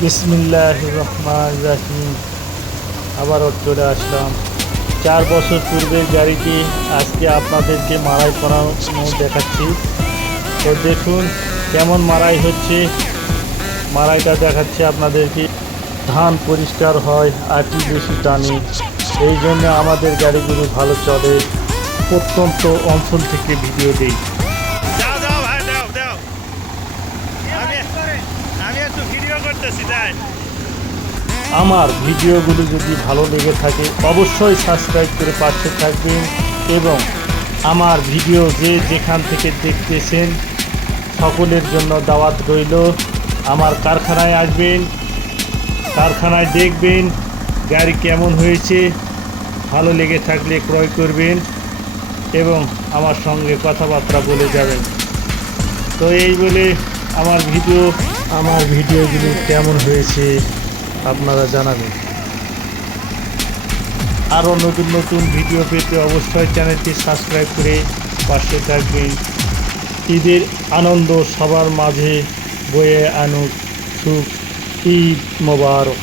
বিসমিল্লাহির রহমানির রহিম। আবারও চলে আসলাম 4 বছর পূর্বের গাড়িটি আজকে আপনাদেরকে মাড়াই করানো দেখাচ্ছি। তো দেখুন কেমন মাড়াই হচ্ছে, মাড়াইটা দেখাচ্ছে আপনাদেরকে। ধান পরিষ্কার হয়, আটি বেশি টানে, এই জন্য আমাদের গাড়িগুলো ভালো চলে। প্রত্যন্ত অঞ্চল থেকে ভিডিও দিই। দাও দাও ভাই দাও দাও আমি আমি একটু ভিডিও করতেছি তাই। আমার ভিডিওগুলো যদি ভালো লেগে থাকে অবশ্যই সাবস্ক্রাইব করে পাশে থাকবেন, এবং আমার ভিডিও যে যেখান থেকে দেখতেছেন সকলের জন্য দাওয়াত রইল। আমার কারখানায় আসবেন, কারখানায় দেখবেন গাড়ি কেমন হয়েছে, ভালো লেগে থাকলে ক্রয় করবেন এবং আমার সঙ্গে কথাবার্তা বলে যাবেন। তো এই বলে আমার ভিডিওগুলো কেমন হয়েছে আপনারা জানাবেন। আরও নতুন নতুন ভিডিও পেতে অবশ্যই চ্যানেলটি সাবস্ক্রাইব করে পাশে থাকবেন। ঈদের আনন্দ সবার মাঝে বয়ে আনুক সুখ। ঈদ মোবারক।